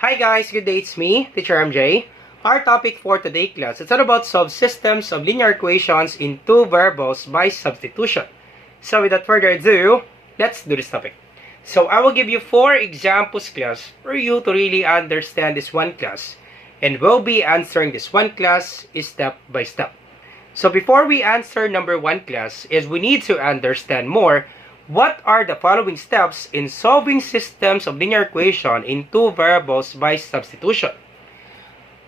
Hi guys, good day, it's me, Teacher MJ. Our topic for today class, it's all about solve systems of linear equations in two variables by substitution. So without further ado, let's do this topic. So I will give you 4 examples class for you to really understand this one class. And we'll be answering this one class step by step. So before we answer number 1 class, is we need to understand more what are the following steps in solving systems of linear equation in two variables by substitution.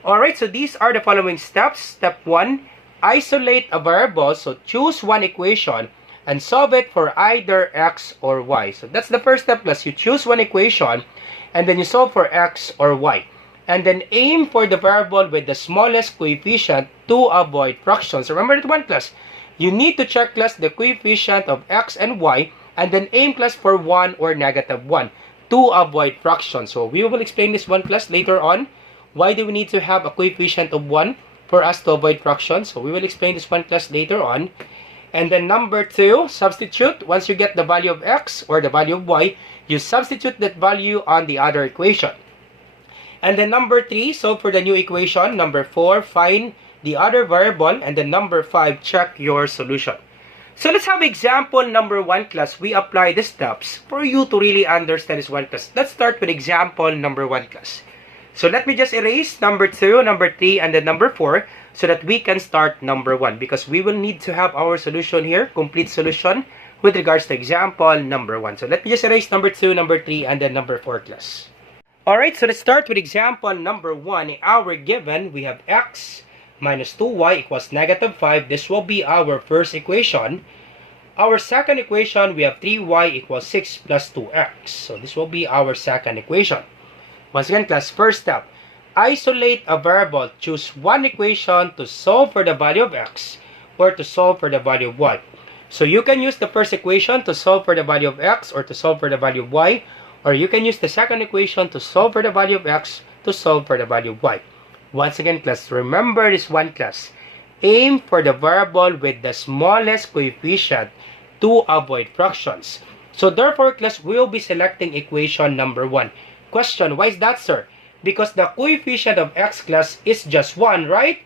Alright, so these are the following steps. Step 1, isolate a variable. So choose one equation and solve it for either x or y. So that's the first step class. You choose one equation and then you solve for x or y. And then aim for the variable with the smallest coefficient to avoid fractions. Remember that one class. You need to check class the coefficient of x and y and then aim class for 1 or negative 1 to avoid fractions. So we will explain this one class later on. Why do we need to have a coefficient of 1 for us to avoid fractions? So we will explain this one class later on. And then number 2, substitute. Once you get the value of x or the value of y, you substitute that value on the other equation. And then number 3, solve for the new equation. Number 4, find the other variable. And then number 5, check your solution. So let's have example number 1 class. We apply the steps for you to really understand this one class. Let's start with example number 1 class. So let me just erase number 2, number 3, and then number 4 so that we can start number 1 because we will need to have our solution here, complete solution with regards to example number 1. So let me just erase number 2, number 3, and then number 4 class. Alright, so let's start with example number 1. In our given, we have x minus 2y equals negative 5. This will be our first equation. Our second equation, we have 3y equals 6 plus 2x. So this will be our second equation. Once again, class, first step, isolate a variable. Choose one equation to solve for the value of x or to solve for the value of y. So you can use the first equation to solve for the value of x or to solve for the value of y, or you can use the second equation to solve for the value of x to solve for the value of y. Once again, class, remember this one class. Aim for the variable with the smallest coefficient to avoid fractions. So therefore, class, we'll be selecting equation number 1. Question, why is that, sir? Because the coefficient of x, class, is just 1, right?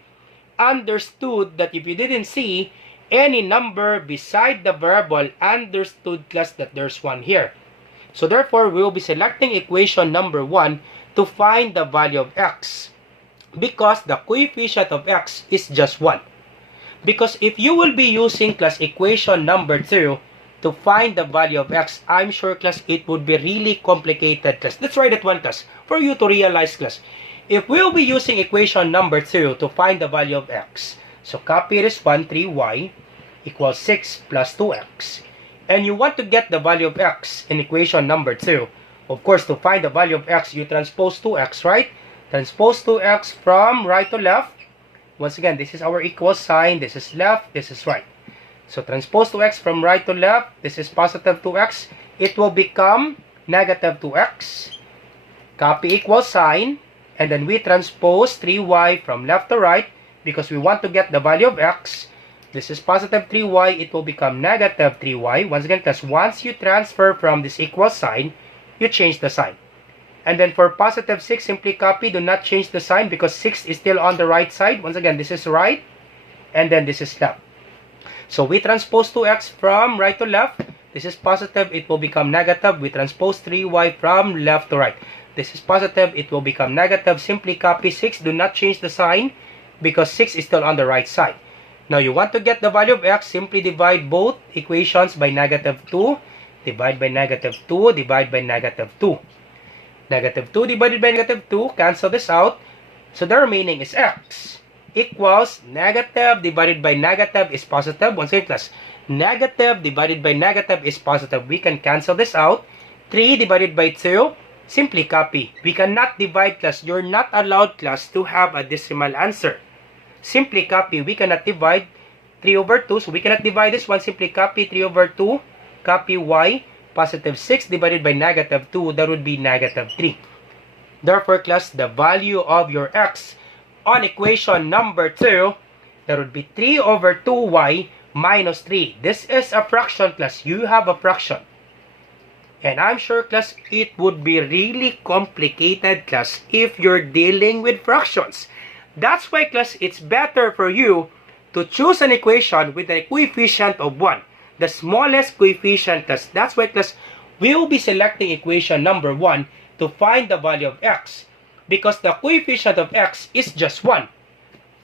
Understood that if you didn't see any number beside the variable, understood, class, that there's 1 here. So therefore, we'll be selecting equation number 1 to find the value of x. Because the coefficient of x is just 1. Because if you will be using, class, equation number 2 to find the value of x, I'm sure, class, it would be really complicated, class. Let's try that one, class, for you to realize, class. If we'll be using equation number 2 to find the value of x, so copy this one, 3y equals 6 plus 2x. And you want to get the value of x in equation number 2. Of course, to find the value of x, you transpose 2x, right? Transpose 2x from right to left. Once again, this is our equal sign. This is left. This is right. So transpose 2x from right to left. This is positive 2x. It will become negative 2x. Copy equal sign. And then we transpose 3y from left to right because we want to get the value of x. This is positive 3y. It will become negative 3y. Once again, because once you transfer from this equal sign, you change the sign. And then for positive 6, simply copy. Do not change the sign because 6 is still on the right side. Once again, this is right. And then this is left. So we transpose 2x from right to left. This is positive. It will become negative. We transpose 3y from left to right. This is positive. It will become negative. Simply copy 6. Do not change the sign because 6 is still on the right side. Now you want to get the value of x. Simply divide both equations by negative 2. Divide by negative 2. Divide by negative 2. Negative 2 divided by negative 2, cancel this out. So the remaining is x equals negative divided by negative is positive. Once again, class, negative divided by negative is positive. We can cancel this out. 3 divided by 2, simply copy. We cannot divide, class. You're not allowed, class, to have a decimal answer. Simply copy. We cannot divide 3 over 2. So we cannot divide this one. Simply copy 3 over 2. Copy y. Positive 6 divided by negative 2, that would be negative 3. Therefore, class, the value of your x on equation number 2, that would be 3 over 2y minus 3. This is a fraction, class. You have a fraction. And I'm sure, class, it would be really complicated, class, if you're dealing with fractions. That's why, class, it's better for you to choose an equation with a coefficient of 1. The smallest coefficient, class. That's why, class, we'll be selecting equation number 1 to find the value of x. Because the coefficient of x is just 1.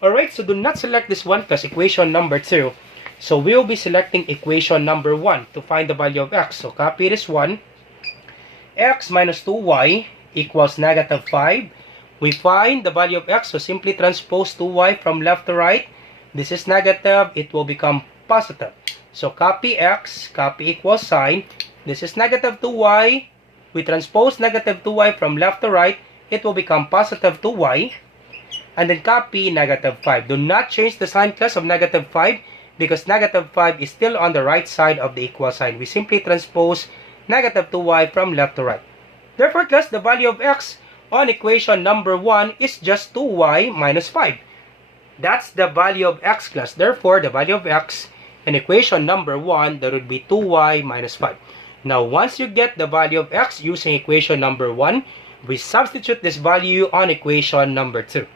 Alright, so do not select this one, class, equation number 2. So we'll be selecting equation number 1 to find the value of x. So copy this one. X minus 2y equals negative 5. We find the value of x, so simply transpose 2y from left to right. This is negative, it will become positive. So copy x, copy equals sign. This is negative 2y. We transpose negative 2y from left to right. It will become positive 2y. And then copy negative 5. Do not change the sign, class, of negative 5 because negative 5 is still on the right side of the equal sign. We simply transpose negative 2y from left to right. Therefore, class, the value of x on equation number 1 is just 2y minus 5. That's the value of x, class. Therefore, the value of x in equation number 1, that would be 2y minus 5. Now, once you get the value of x using equation number 1, we substitute this value on equation number 2.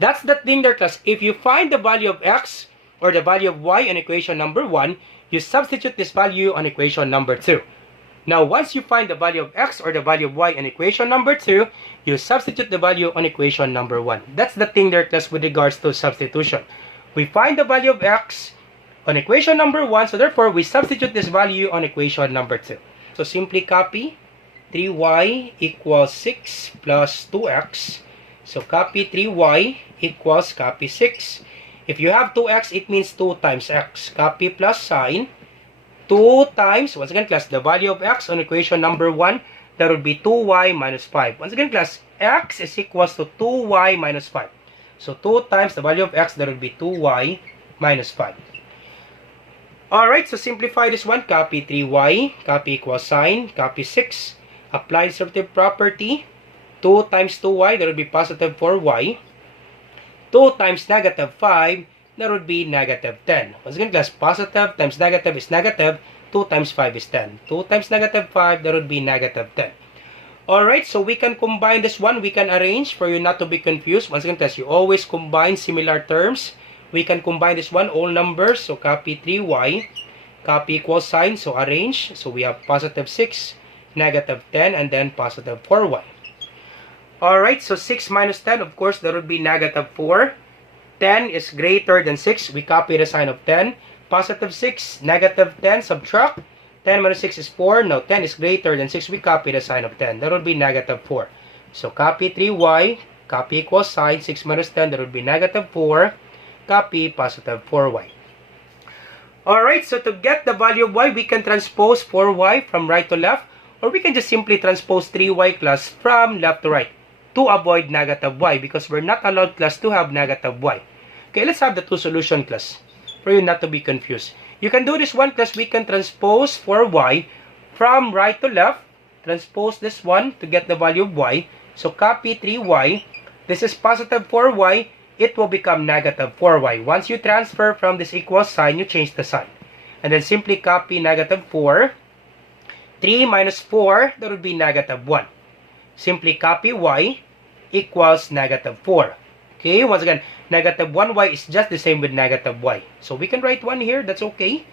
That's the thing there, class. If you find the value of x or the value of y in equation number 1, you substitute this value on equation number 2. Now, once you find the value of x or the value of y in equation number 2, you substitute the value on equation number 1. That's the thing there, class, with regards to substitution. We find the value of x on equation number 1, so therefore, we substitute this value on equation number 2. So, simply copy 3y equals 6 plus 2x. So, copy 3y equals copy 6. If you have 2x, it means 2 times x. Copy plus sign. 2 times, once again, class, the value of x on equation number 1, that would be 2y minus 5. Once again, class, x is equals to 2y minus 5. So, 2 times the value of x, that would be 2y minus 5. Alright, so simplify this one. Copy 3y, copy equals sign, copy 6. Apply derivative property. 2 times 2y, that would be positive 4y. 2 times negative 5, that would be negative 10. Once again, class, positive times negative is negative. 2 times 5 is 10. 2 times negative 5, that would be negative 10. Alright, so we can combine this one. We can arrange for you not to be confused. Once again, class, you always combine similar terms. We can combine this one, all numbers. So copy 3y, copy equals sign. So arrange. So we have positive 6, negative 10, and then positive 4y. Alright, so 6 minus 10, of course, that would be negative 4. 10 is greater than 6. We copy the sign of 10. Positive 6, negative 10, subtract. 10 minus 6 is 4. Now, 10 is greater than 6. We copy the sign of 10. That would be negative 4. So, copy 3y. Copy equals sign. 6 minus 10, that would be negative 4. Copy positive 4y. Alright, so to get the value of y, we can transpose 4y from right to left. Or we can just simply transpose 3y, class, from left to right to avoid negative y because we're not allowed, class, to have negative y. Okay, let's have the two solution, class, for you not to be confused. You can do this one, class. We can transpose 4y from right to left. Transpose this one to get the value of y. So, copy 3y. This is positive 4y. It will become negative 4y. Once you transfer from this equal sign, you change the sign. And then simply copy negative 4. 3 minus 4, that would be negative 1. Simply copy y equals negative 4. Okay, once again, negative 1y is just the same with negative y. So we can write 1 here, that's okay.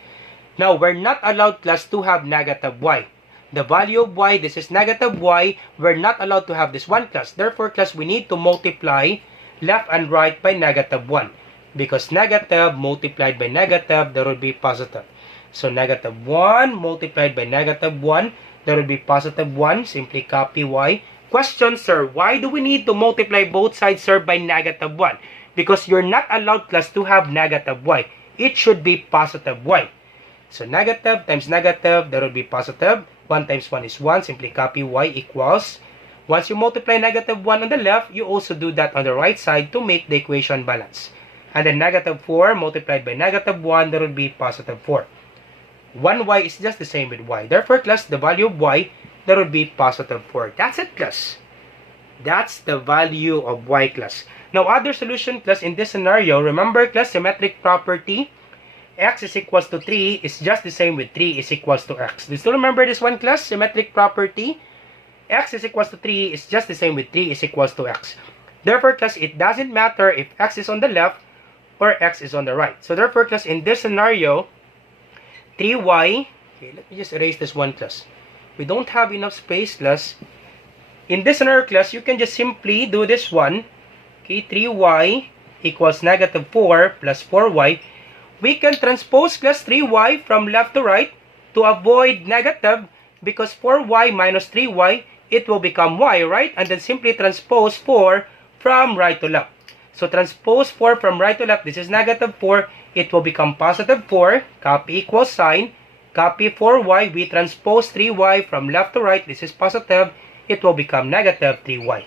Now, we're not allowed, class, to have negative y. The value of y, this is negative y, we're not allowed to have this one, class. Therefore, class, we need to multiply left and right by negative 1. Because negative multiplied by negative, that would be positive. So, negative 1 multiplied by negative 1, that would be positive 1. Simply copy y. Question, sir, why do we need to multiply both sides, sir, by negative 1? Because you're not allowed, class, to have negative y. It should be positive y. So, negative times negative, that would be positive. 1 times 1 is 1. Simply copy y equals. Once you multiply negative 1 on the left, you also do that on the right side to make the equation balance. And then negative 4 multiplied by negative 1, that would be positive 4. 1y is just the same with y. Therefore, class, the value of y, that would be positive 4. That's it, class. That's the value of y, class. Now, other solution, class, in this scenario, remember, class, symmetric property. x is equals to 3 is just the same with 3 is equals to x. Do you still remember this one, class? Symmetric property. X is equals to 3 is just the same with 3 is equals to x. Therefore, class, it doesn't matter if x is on the left or x is on the right. So therefore, class, in this scenario, 3y, okay, let me just erase this one, class. We don't have enough space, class. In this scenario, class, you can just simply do this one. Okay, 3y equals negative 4 plus 4y. We can transpose, class, 3y from left to right to avoid negative, because 4y minus 3y, it will become y, right? And then simply transpose 4 from right to left. So transpose 4 from right to left. This is negative 4. It will become positive 4. Copy equals sign. Copy 4y. We transpose 3y from left to right. This is positive. It will become negative 3y.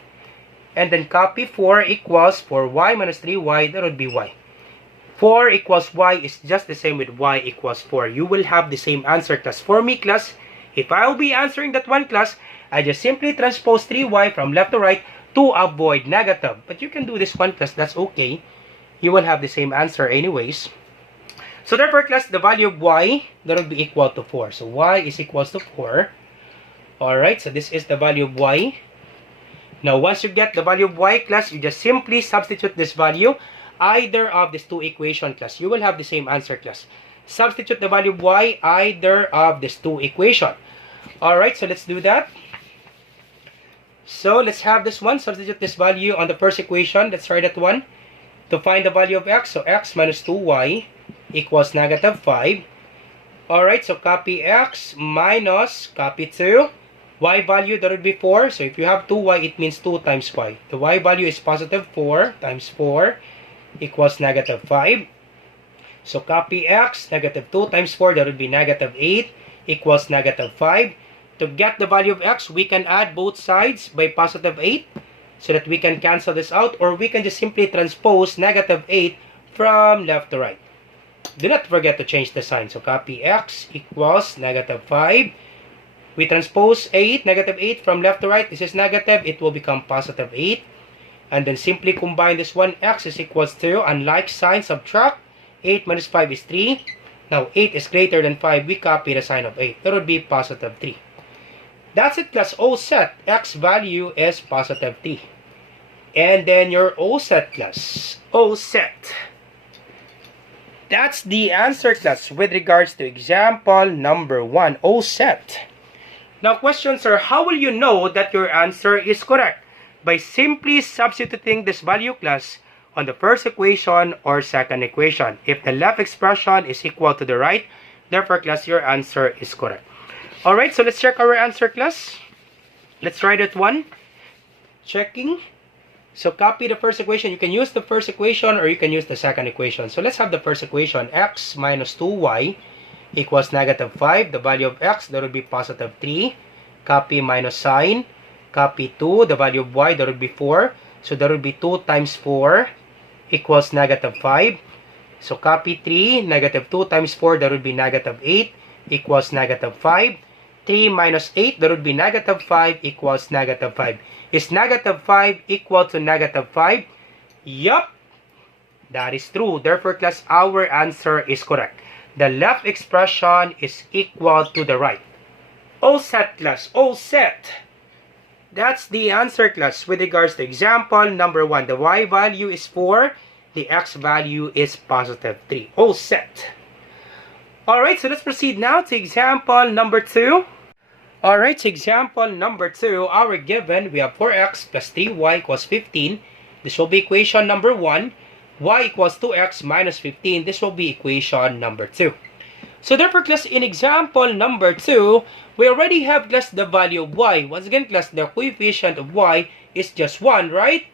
And then copy 4 equals 4y minus 3y. That would be y. 4 equals y is just the same with y equals 4. You will have the same answer, class. For me, class, if I will be answering that one, class, I just simply transpose 3y from left to right to avoid negative. But you can do this one, class. That's okay. You will have the same answer anyways. So therefore, class, the value of y, that will be equal to 4. So y is equals to 4. Alright, so this is the value of y. Now, once you get the value of y, class, you just simply substitute this value either of these two equations, class. You will have the same answer, class. Substitute the value of y either of these two equations. Alright, so let's do that. So let's have this one. Substitute this value on the first equation. Let's try that one. To find the value of x, so x minus 2y equals negative 5. Alright, so copy x minus, copy 2. Y value, that would be 4. So if you have 2y, it means 2 times y. The y value is positive 4 times 4 equals negative 5. So copy x, negative 2 times 4, that would be negative 8 equals negative 5. To get the value of x, we can add both sides by positive 8 so that we can cancel this out, or we can just simply transpose negative 8 from left to right. Do not forget to change the sign. So copy x equals negative 5. We transpose 8, negative 8 from left to right. This is negative. It will become positive 8. And then simply combine this one. X is equals to, unlike sign, subtract. 8 minus 5 is 3. Now 8 is greater than 5. We copy the sign of 8. That would be positive 3. That's it, class. All set. X value is positive 3. And then your all set, class. All set. That's the answer, class, with regards to example number 1. All set. Now questions are, how will you know that your answer is correct? By simply substituting this value, class, on the first equation or second equation. If the left expression is equal to the right, therefore, class, your answer is correct. Alright, so let's check our answer, class. Let's try that one. Checking. So copy the first equation. You can use the first equation or you can use the second equation. So let's have the first equation. X minus 2y equals negative 5. The value of x, that would be positive 3. Copy minus sign. Copy 2. The value of y, that would be 4. So that would be 2 times 4 equals negative 5. So copy 3. Negative 2 times 4, that would be negative 8 equals negative 5. 3 minus 8, that would be negative 5 equals negative 5. Is negative 5 equal to negative 5? Yup, that is true. Therefore, class, our answer is correct. The left expression is equal to the right. All set, class. All set. That's the answer, class, with regards to example number 1. The y value is 4. The x value is positive 3. All set. Alright, so let's proceed now to example number 2. Alright, so example number 2, our given, we have 4x plus 3y equals 15. This will be equation number 1. Y equals 2x minus 15. This will be equation number 2. So therefore, class, in example number 2, we already have, class, the value of y. Once again, class, the coefficient of y is just 1, right?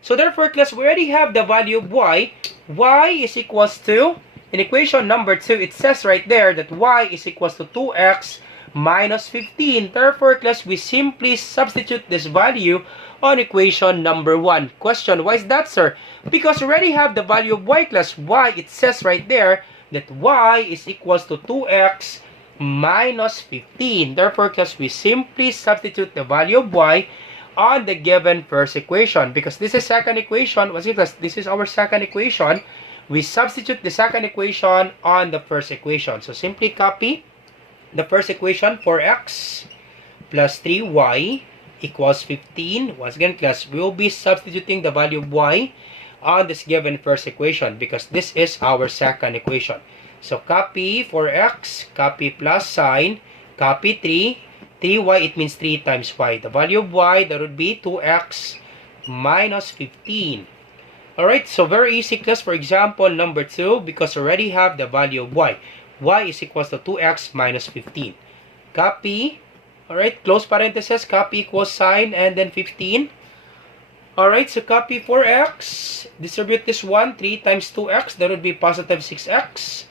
So therefore, class, we already have the value of y. Y is equals to, in equation number 2, it says right there that y is equals to 2x minus 15. Therefore, class, we simply substitute this value on equation number 1. Question, why is that, sir? Because we already have the value of y, class. Y, it says right there that y is equals to 2x minus 15. Therefore, class, we simply substitute the value of y on the given first equation. Because this is second equation. What's it, class? This is our second equation. we substitute the second equation on the first equation. So simply copy the first equation, 4x plus 3y equals 15. Once again, class, we will be substituting the value of y on this given first equation because this is our second equation. So copy 4x, copy plus sign, copy 3y, it means 3 times y. The value of y, that would be 2x minus 15. Alright, so very easy, class. For example, number 2, because we already have the value of y. Y is equals to 2x minus 15. Copy, alright, close parenthesis, copy equals sign, and then 15. Alright, so copy 4x, distribute this one, 3 times 2x, that would be positive 6x.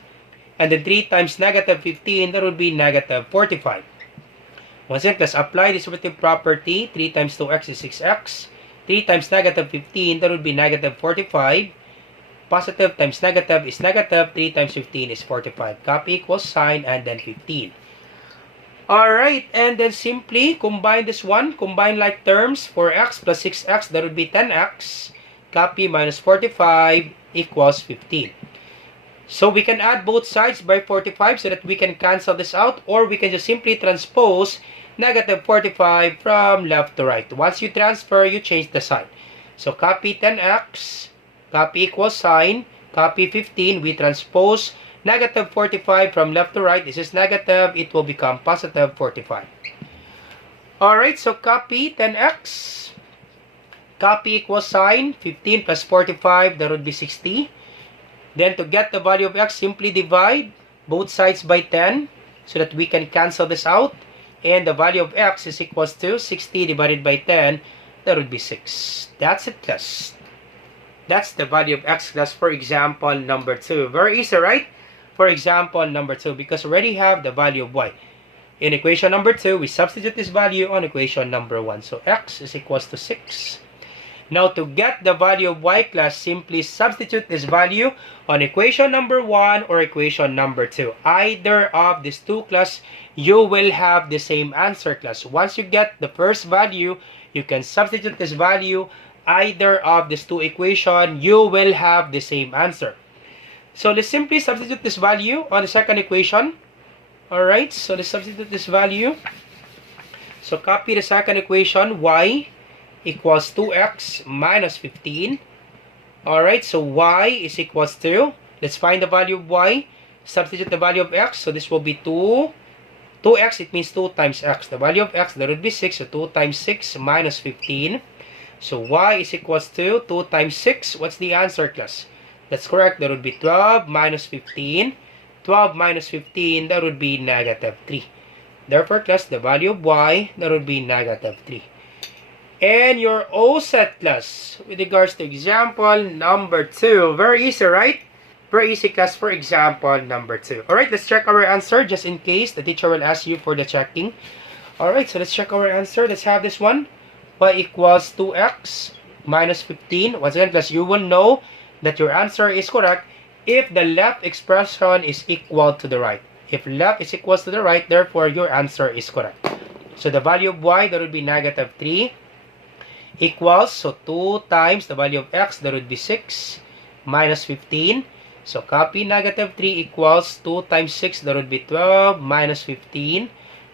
And then 3 times negative 15, that would be negative 45. Once again, let's apply distributive property. 3 times 2x is 6x. 3 times negative 15, that would be negative 45. Positive times negative is negative. 3 times 15 is 45. Copy equals sign, and then 15. Alright, and then simply combine this one. Combine like terms. 4x plus 6x, that would be 10x. Copy minus 45 equals 15. So we can add both sides by 45 so that we can cancel this out, or we can just simply transpose negative 45 from left to right. Once you transfer, you change the sign. So copy 10x, copy equals sign, copy 15, we transpose negative 45 from left to right. This is negative, it will become positive 45. Alright, so copy 10x, copy equals sign, 15 plus 45, that would be 60. Then to get the value of x, simply divide both sides by 10 so that we can cancel this out. And the value of x is equals to 60 divided by 10. That would be 6. That's it, class. That's the value of x, class, for example number 2. Very easy, right? For example number 2, because we already have the value of y. In equation number 2, we substitute this value on equation number 1. So x is equals to 6. Now, to get the value of y, class, simply substitute this value on equation number 1 or equation number 2. Either of these two, class, you will have the same answer, class. Once you get the first value, you can substitute this value. Either of these two equations, you will have the same answer. So let's simply substitute this value on the second equation. Alright, so let's substitute this value. So copy the second equation, y equals 2x minus 15. Alright, so y is equals to, let's find the value of y, substitute the value of x, so this will be 2x, it means 2 times x. The value of x, that would be 6, so 2 times 6 minus 15. So y is equals to 2 times 6. What's the answer, class? That's correct, that would be 12 minus 15. 12 minus 15, that would be negative 3. Therefore, class, the value of y, that would be negative 3. And you're all set, class, with regards to example number 2. Very easy, right? Very easy, class, for example number 2. Alright, let's check our answer just in case the teacher will ask you for the checking. Alright, so let's check our answer. Let's have this one. Y equals 2x minus 15. Once again, class, you will know that your answer is correct if the left expression is equal to the right. If left is equal to the right, therefore your answer is correct. So the value of y, that would be negative 3. Equals, so 2 times the value of x, that would be 6 minus 15. So copy negative 3 equals 2 times 6, that would be 12 minus 15.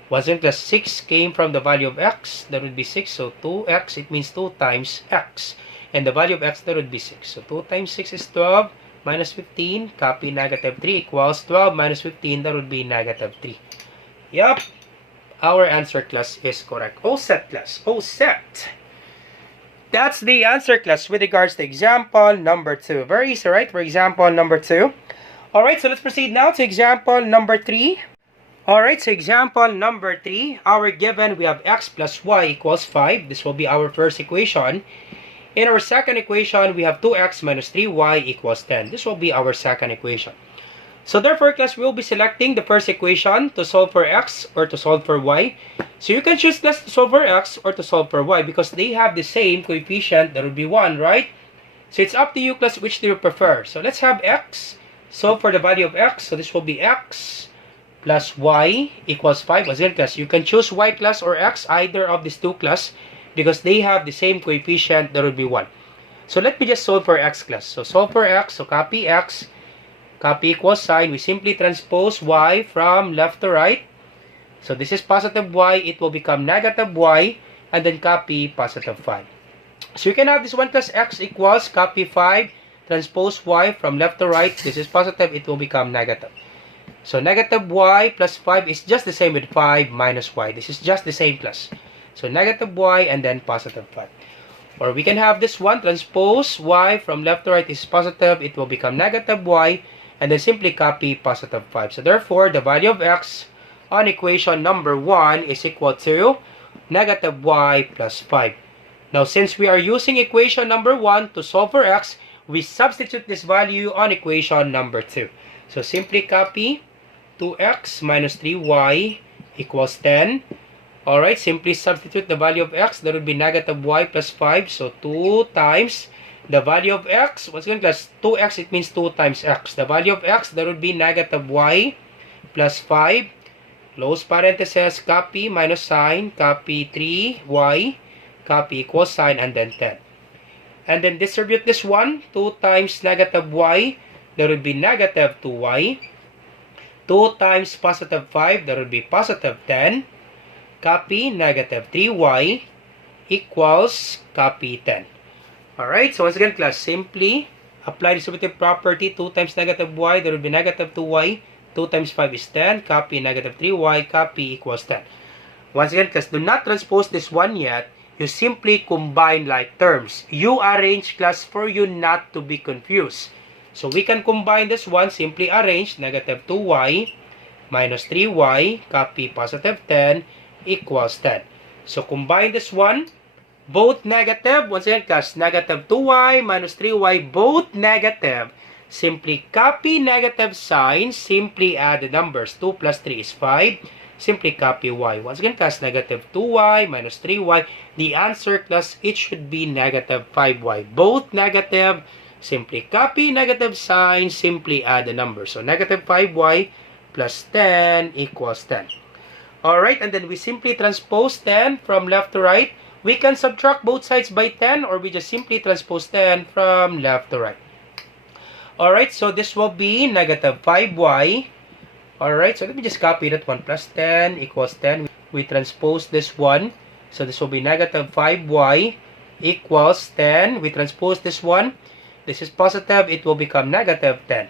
Wasn't the 6 came from the value of x, that would be 6. So 2x, it means 2 times x. And the value of x, that would be 6. So 2 times 6 is 12 minus 15. Copy negative 3 equals 12 minus 15, that would be negative 3. Yup. Our answer, class, is correct. All set, class. All set. That's the answer, class, with regards to example number 2. Very easy, right? For example number 2. Alright, so let's proceed now to example number 3. Alright, so example number 3. Our given, we have x plus y equals 5. This will be our first equation. In our second equation, we have 2x minus 3y equals 10. This will be our second equation. So therefore, class, we will be selecting the first equation to solve for x or to solve for y. So you can choose, class, to solve for x or to solve for y because they have the same coefficient. That would be 1, right? So it's up to you, class, which do you prefer. So let's have x. Solve for the value of x. So this will be x plus y equals 5. As in, class, you can choose y, class, or x, either of these two, class, because they have the same coefficient. That would be 1. So let me just solve for x class. So solve for x, so copy x, copy equals sign. We simply transpose y from left to right. So this is positive y, it will become negative y, and then copy positive 5. So you can have this 1 plus x equals copy 5, transpose y from left to right. This is positive, it will become negative. So negative y plus 5 is just the same with 5 minus y. This is just the same plus. So negative y and then positive 5. Or we can have this one, transpose y from left to right is positive, it will become negative y, and then simply copy positive 5. So therefore, the value of x on equation number 1 is equal to negative y plus 5. Now, since we are using equation number 1 to solve for x, we substitute this value on equation number 2. So simply copy 2x minus 3y equals 10. Alright, simply substitute the value of x. That would be negative y plus 5. So 2 times the value of x. Once again, class, 2x, it means 2 times x. The value of x, that would be negative y plus 5. Close parenthesis, copy minus sign, copy 3y, copy equals sign, and then 10. And then distribute this one. 2 times negative y, that would be negative 2y. 2 times positive 5, that would be positive 10. Copy negative 3y equals copy 10. Alright, so once again, class, simply apply distributive property. 2 times negative y, that would be negative 2y. 2 times 5 is 10. Copy negative 3y, copy equals 10. Once again, class, do not transpose this one yet. You simply combine like terms. You arrange, class, for you not to be confused. So we can combine this one, simply arrange negative 2y minus 3y, copy positive 10, equals 10. So combine this one, both negative. Once again, class, negative 2y minus 3y, both negative. Simply copy negative sign, simply add the numbers. 2 plus 3 is 5. Simply copy y. Once again, class, negative 2y minus 3y. The answer, class, it should be negative 5y. Both negative. Simply copy negative sign, simply add the numbers. So negative 5y plus 10 equals 10. Alright, and then we simply transpose 10 from left to right. We can subtract both sides by 10, or we just simply transpose 10 from left to right. Alright, so this will be negative 5y. Alright, so let me just copy that one. Plus 10 equals 10. We transpose this one. So this will be negative 5y equals 10. We transpose this one. This is positive. It will become negative 10.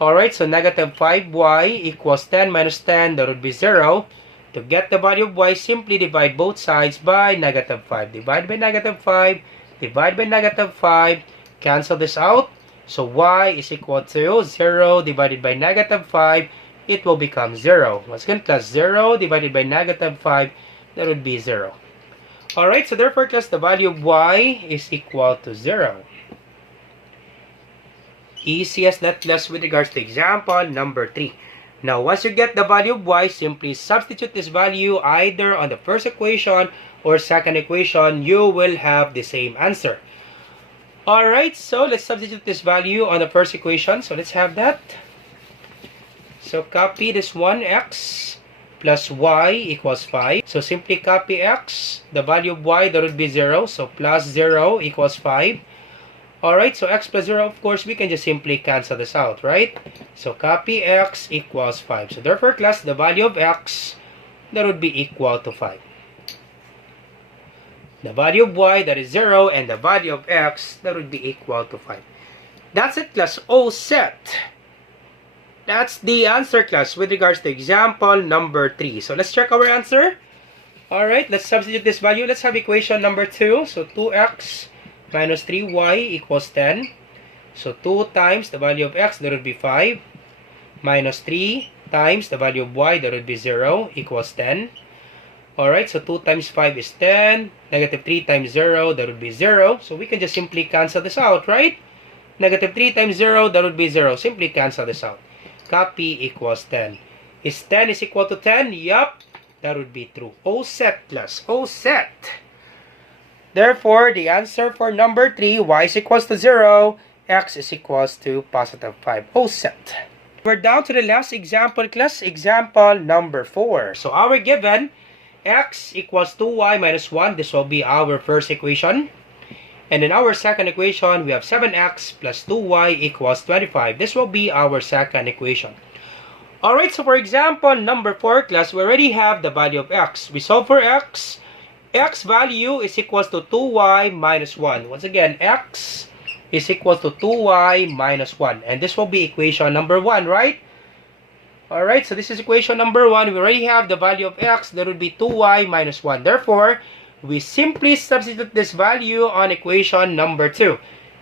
Alright, so negative 5y equals 10 minus 10. That would be 0. To get the value of y, simply divide both sides by negative 5. Divide by negative 5. Divide by negative 5. Cancel this out. So y is equal to 0 divided by negative 5. It will become 0. Once again, plus 0 divided by negative 5. That would be 0. Alright, so therefore, class, the value of y is equal to 0. Easy as that, class, with regards to example number 3. Now, once you get the value of y, simply substitute this value either on the first equation or second equation. You will have the same answer. Alright, so let's substitute this value on the first equation. So let's have that. So copy this one, x plus y equals 5. So simply copy x. The value of y, that would be 0. So plus 0 equals 5. Alright, so x plus 0, of course, we can just simply cancel this out, right? So copy x equals 5. So therefore, class, the value of x, that would be equal to 5. The value of y, that is 0, and the value of x, that would be equal to 5. That's it, class. All set. That's the answer, class, with regards to example number 3. So let's check our answer. Alright, let's substitute this value. Let's have equation number 2. So 2x minus 3y equals 10. So 2 times the value of x, that would be 5. Minus 3 times the value of y, that would be 0, equals 10. Alright, so 2 times 5 is 10. Negative 3 times 0, that would be 0. So we can just simply cancel this out, right? Negative 3 times 0, that would be 0. Simply cancel this out. Copy equals 10. Is 10 is equal to 10? Yup. That would be true. All set, class. All set. Therefore, the answer for number 3, y is equals to 0, x is equals to positive 5. All set. We're down to the last example, class. Example number 4. So our given, x equals 2y minus 1. This will be our first equation. And in our second equation, we have 7x plus 2y equals 25. This will be our second equation. Alright, so for example, number 4 class, we already have the value of x. We solve for x. X value is equals to 2y minus 1. Once again, x is equals to 2y minus 1. And this will be equation number 1, right? Alright, so this is equation number 1. We already have the value of x. That would be 2y minus 1. Therefore, we simply substitute this value on equation number 2.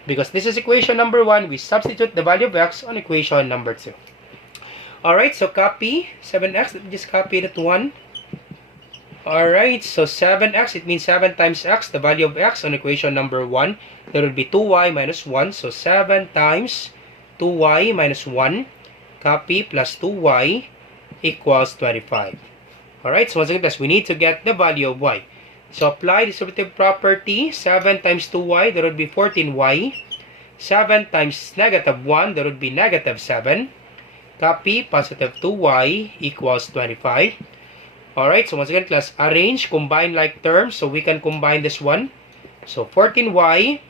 Because this is equation number 1, we substitute the value of x on equation number 2. Alright, so copy 7x. Let me just copy that one. Alright, so 7x, it means 7 times x, the value of x on equation number 1. That would be 2y minus 1. So 7 times 2y minus 1. Copy plus 2y equals 25. Alright, so once again, we need to get the value of y. So apply distributive property. 7 times 2y, that would be 14y. 7 times negative 1, that would be negative 7. Copy, positive 2y equals 25. Alright, so once again, class, arrange, combine like terms. So we can combine this one. So 14y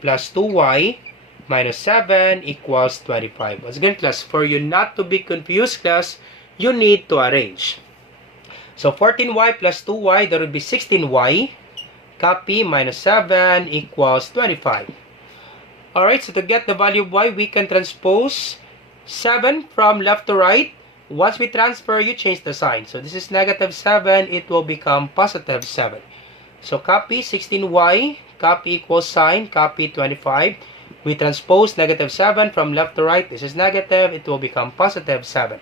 plus 2y minus 7 equals 25. Once again, class, for you not to be confused, class, you need to arrange. So 14y plus 2y, that would be 16y. Copy, minus 7 equals 25. Alright, so to get the value of y, we can transpose 7 from left to right. Once we transfer, you change the sign. So this is negative 7. It will become positive 7. So copy 16y. Copy equals sign. Copy 25. We transpose negative 7 from left to right. This is negative. It will become positive 7.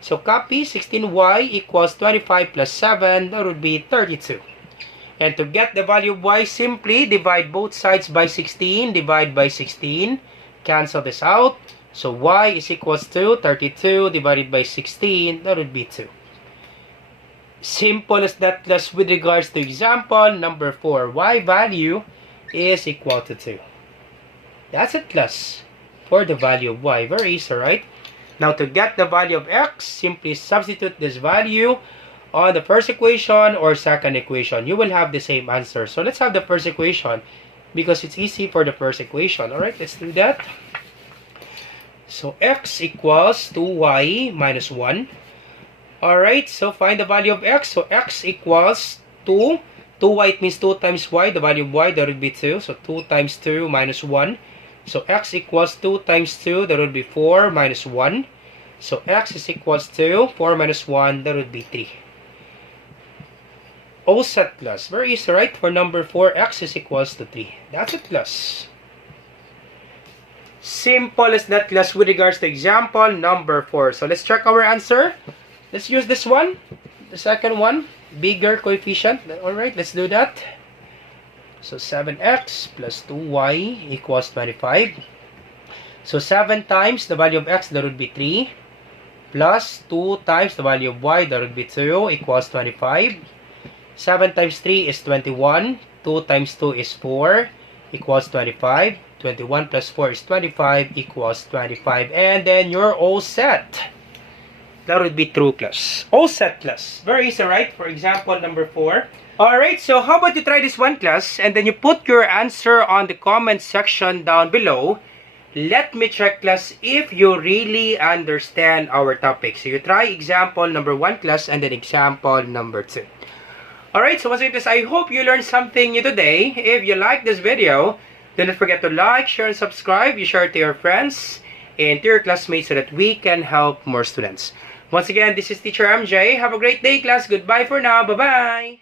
So copy 16y equals 25 plus 7. That would be 32. And to get the value of y, simply divide both sides by 16. Divide by 16. Cancel this out. So y is equals to 32 divided by 16. That would be 2. Simple as that, class, with regards to example number 4. Y value is equal to 2. That's it, class, for the value of y. Very easy, right? Now to get the value of x, simply substitute this value on the first equation or second equation. You will have the same answer. So let's have the first equation because it's easy for the first equation. Alright, let's do that. So x equals 2y minus 1. Alright, so find the value of x. So x equals 2. 2y, it means 2 times y. The value of y, that would be 2. So 2 times 2 minus 1. So x equals 2 times 2. That would be 4 minus 1. So x is equals to 4 minus 1. That would be 3. All set, class. Very easy, right? For number 4, x is equals to 3. That's it, class. Simple as that, class, with regards to example number 4. So let's check our answer. Let's use this one, the second one, bigger coefficient. Alright, let's do that. So 7x plus 2y equals 25. So 7 times the value of x, that would be 3. Plus 2 times the value of y, that would be 2, equals 25. 7 times 3 is 21. 2 times 2 is 4, equals 25. 21 plus 4 is 25 equals 25. And then you're all set. That would be true, class. All set, class. Very easy, right? For example number 4. Alright, so how about you try this one, class, and then you put your answer on the comment section down below. Let me check, class, if you really understand our topic. So you try example number 1, class, and then example number 2. Alright, so once again, class, I hope you learned something new today. If you like this video, do not forget to like, share, and subscribe. You share it to your friends and to your classmates so that we can help more students. Once again, this is Teacher MJ. Have a great day, class. Goodbye for now. Bye-bye.